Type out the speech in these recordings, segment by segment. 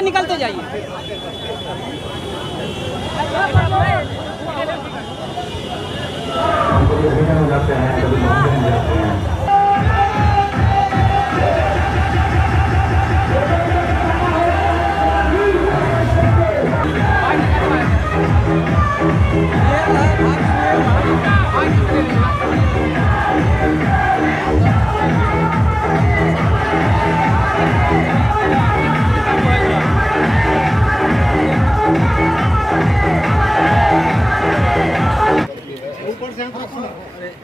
निकलते जाइए।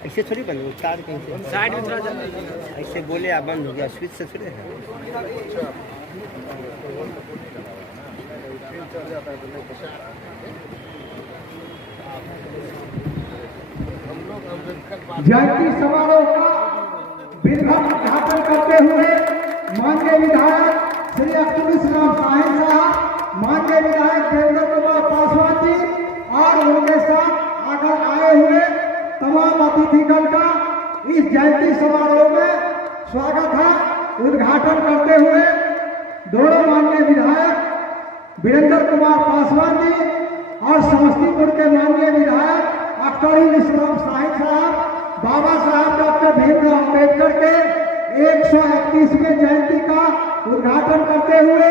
ऐसे थोड़ी बंद हो, तार कहीं से साइड में थोड़ा जाता है। ऐसे बोले आप बंद हो गया, स्विच से थोड़े है। जयंती समारोह का विधिवत उद्घाटन करते हुए माननीय विधायक श्री अब्दुल इस्लाम साहिब साहब, माननीय विधायक देवेंद्र कुमार पासवान जी और उनके साथ आकर आए हुए तमाम अतिथिगण का इस जयंती समारोह में स्वागत है। उद्घाटन करते हुए दोनों माननीय विधायक वीरेंद्र कुमार पासवान जी और समस्तीपुर के माननीय विधायक अब्दुल इस्लाम साहिब साहब बाबा साहब डॉक्टर भीमराव अम्बेडकर के 131वें जयंती का उद्घाटन करते हुए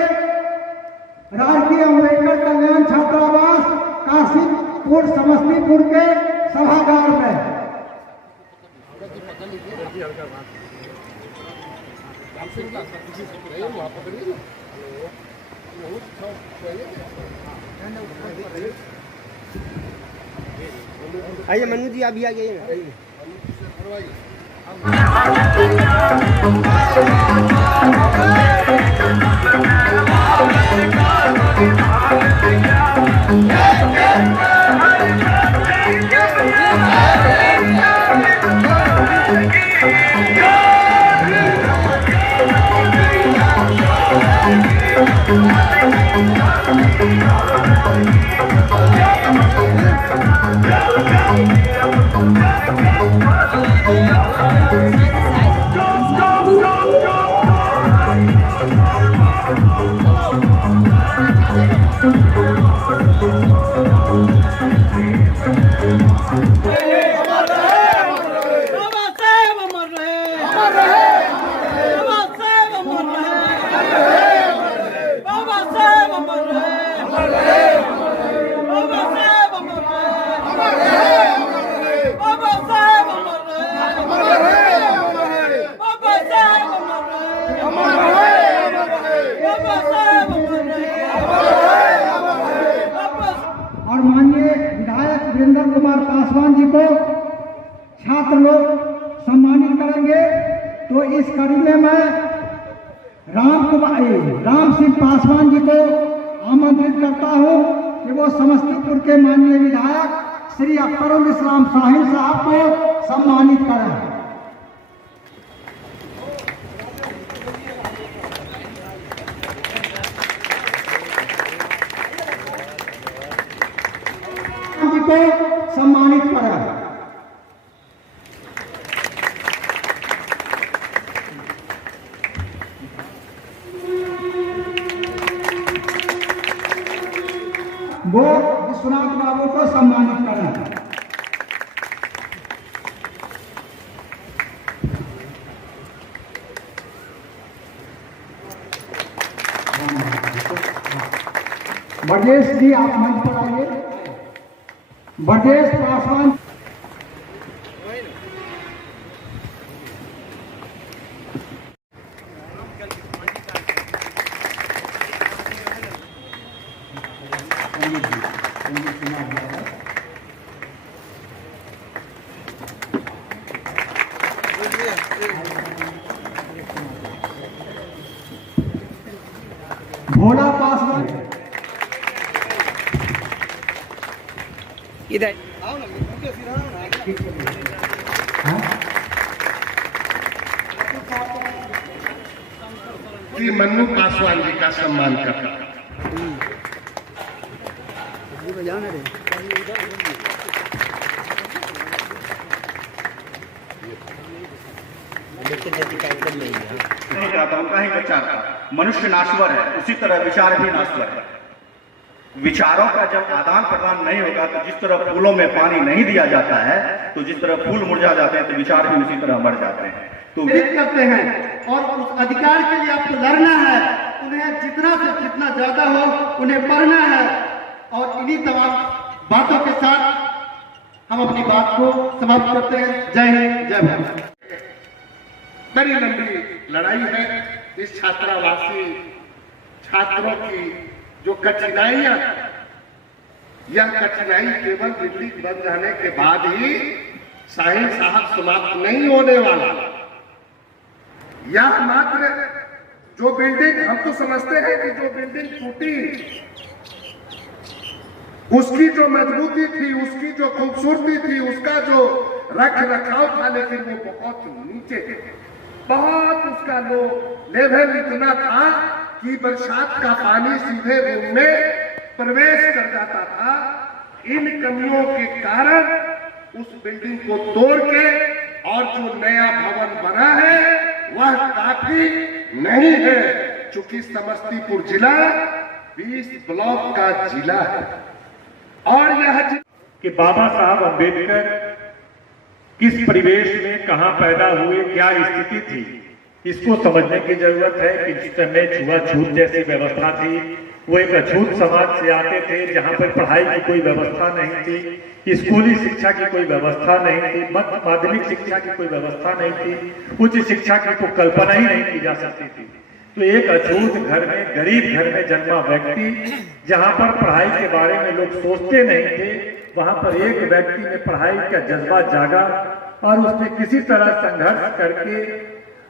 राजकीय अम्बेडकर कल्याण छात्रावास काशीपुर समस्तीपुर के सभागार में आइए मनु जी, अभी आ गए ना। और माननीय विधायक वीरेंद्र कुमार पासवान जी को छात्र लोग सम्मानित करेंगे। तो इस कड़ी में मैं राम सिंह पासवान जी को आमंत्रित करता हूं कि वो समस्तीपुर के माननीय विधायक श्री अब्दुल इस्लाम साहिब साहब को सम्मानित करें। को सम्मानित करें। वो विश्वनाथ बाबू को सम्मानित करें। ब्रजेश जी आप मंच पर आइए। ब्रजेश पासवान भोला पासवान। इधर श्री मन्नू पासवान जी का सम्मान करता। नहीं चाहता, उनका ही नहीं चाहता। मनुष्य नाश्वर है, उसी तरह विचार भी नाश्वर है। विचारों का जब आदान प्रदान नहीं होगा तो जिस तरह फूलों में पानी नहीं दिया जाता है, तो जिस तरह फूल मुरझा जाते हैं तो विचार भी उसी तरह मर जाते हैं। तो प्रेरित करते हैं और उस अधिकार के लिए आपको लड़ना है। उन्हें जितना से जितना ज्यादा हो उन्हें पढ़ना है। और इन्हीं तमाम बातों के साथ हम अपनी बात को समाप्त करते हैं। जय हिंद, जय भारत। बड़ी लंबी लड़ाई है इस छात्रावासी छात्रों की जो कठिनाइयां, यह कठिनाई केवल बिल्डिंग बन जाने के बाद ही साहिल साहब समाप्त नहीं होने वाला। यह मात्र जो बिल्डिंग, हम तो समझते हैं कि जो बिल्डिंग टूटी उसकी जो मजबूती थी, उसकी जो खूबसूरती थी, उसका जो रख रखाव था, लेकिन वो बहुत नीचे थे। बहुत उसका लो लेवल इतना था कि बरसात का पानी सीधे रूम में प्रवेश कर जाता था। इन कमियों के कारण उस बिल्डिंग को तोड़ के और जो नया भवन बना है वह काफी नहीं है, चूंकि समस्तीपुर जिला 20 ब्लॉक का जिला है। और यह कि बाबा साहब अम्बेडकर किस परिवेश में कहां पैदा हुए, क्या स्थिति थी, इसको समझने की जरूरत है कि जिस समय छुआछूत जैसी व्यवस्था थी, वो एक अछूत समाज से आते थे जहां पर पढ़ाई की कोई व्यवस्था नहीं थी, स्कूली शिक्षा की कोई व्यवस्था नहीं थी, माध्यमिक शिक्षा की कोई व्यवस्था नहीं थी, उच्च शिक्षा की तो कल्पना ही नहीं की जा सकती थी। तो एक अछूत घर में, गरीब घर में जन्मा व्यक्ति, जहां पर पढ़ाई के बारे में लोग सोचते नहीं थे, वहां पर एक व्यक्ति ने पढ़ाई का जज्बा जागा और उसने किसी तरह संघर्ष करके,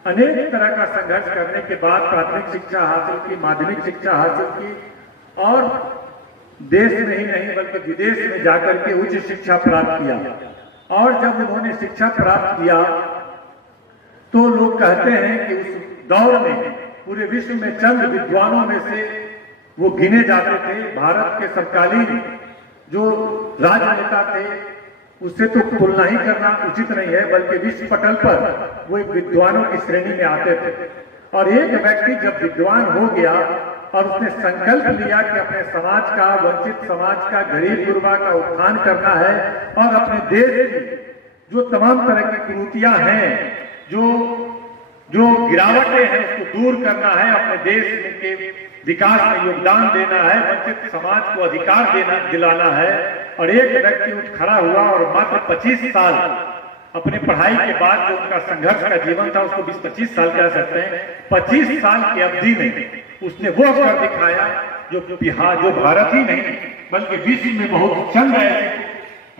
अनेक तरह का संघर्ष करने के बाद प्राथमिक शिक्षा हासिल की, माध्यमिक शिक्षा हासिल की और देश में ही नहीं बल्कि विदेश में जाकर के उच्च शिक्षा प्राप्त किया। और जब उन्होंने शिक्षा प्राप्त किया तो लोग कहते हैं कि उस दौर में पूरे विश्व में चंद विद्वानों में से वो गिने जाते थे। भारत के समकालीन जो राजनेता थे उससे तो तुलना ही करना उचित नहीं है, बल्कि विश्व पटल पर वो एक विद्वानों की श्रेणी में आते थे। और एक व्यक्ति जब विद्वान हो गया और उसने संकल्प लिया कि अपने समाज का, वंचित समाज का, गरीब गुरबा का उत्थान करना है और अपने देश की जो तमाम तरह की कुरीतियां हैं, जो गिरावटें हैं, उसको दूर करना है, अपने देश के विकास में योगदान देना है, वंचित समाज को अधिकार दिलाना है। और एक व्यक्ति उठ खड़ा हुआ और मात्र 25 साल अपने पढ़ाई के बाद जो उनका संघर्ष का जीवन था उसको 20-25 साल कह सकते हैं, 25 साल की अवधि में उसने वो कर दिखाया जो बिहार, जो भारत ही नहीं बल्कि विश्व में बहुत चंद ऐसे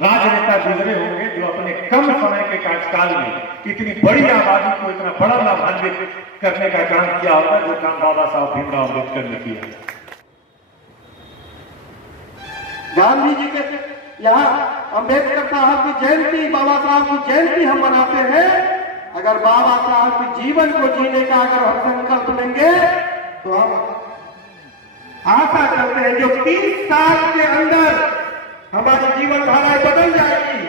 राजनेता गुजरे होंगे जो अपने कम समय के कार्यकाल में इतनी बड़ी आबादी को इतना बड़ा लाभान्वित करने का काम किया होगा जो काम बाबा साहब भीमराव अम्बेडकर ने किया। गांधी जी के यहाँ अम्बेडकर साहब की जयंती, बाबा साहब की जयंती हम मनाते हैं। अगर बाबा साहब के जीवन को जीने का अगर हम संकल्प लेंगे तो हम आशा करते हैं जो 30 साल के अंदर हमारी जीवन धारा बदल जाएगी।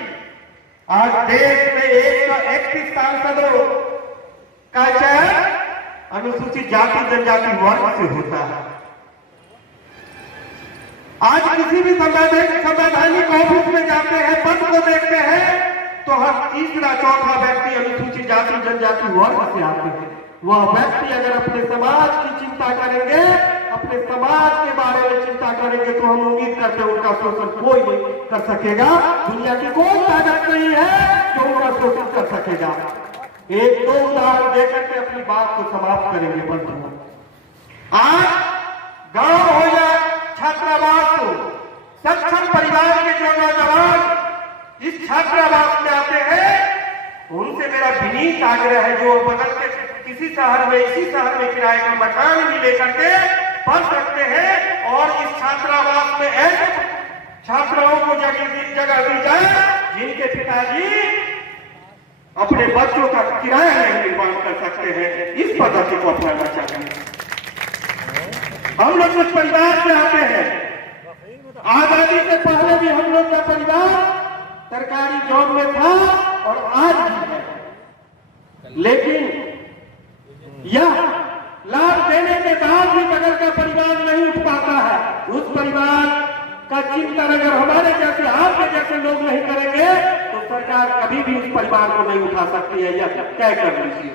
आज देश में 131 सांसदों का चयन अनुसूचित जाति जनजाति वर्ग से होता है। आज किसी भी संवैधानिक ऑफिस में जाते हैं, पद को देखते हैं तो हर तीसरा चौथा व्यक्ति अनुसूचित जाति जनजाति वर्ग से आते हैं। वह व्यक्ति अगर अपने समाज की चिंता करेंगे, अपने समाज के बारे में चिंता करेंगे तो हम उम्मीद करते हैं उनका शोषण कोई नहीं कर सकेगा। दुनिया की कोई ताकत नहीं है जो उनका शोषण कर सकेगा। एक दो उदाहरण देकर के अपनी बात को समाप्त करेंगे। बंधुओं, आज गांव हो या छात्रावास हो, सक्षम परिवार के जो नौजवान इस छात्रावास में आते हैं उनसे मेरा विनीत आग्रह है, जो बगल के किसी शहर में, इसी शहर में किराए का मकान भी लेकर के पढ़ सकते हैं और इस छात्रावास में ऐसे छात्राओं को जगह दी जाए जिनके पिताजी अपने बच्चों का किराया नहीं निर्माण कर सकते हैं। इस पद्धति को अपनाना चाहिए। हम लोग कुछ परिवार से आते हैं, आजादी से पहले भी हम लोग का परिवार सरकारी जॉब में था और आज भी है, लेकिन यह लाभ देने के बाद भी अगर का परिवार नहीं उठ पाता है, उस परिवार का चिंतन अगर हमारे जैसे आपके जैसे लोग नहीं करेंगे तो सरकार कभी भी उस परिवार को नहीं उठा सकती है। यह तय कर लीजिए।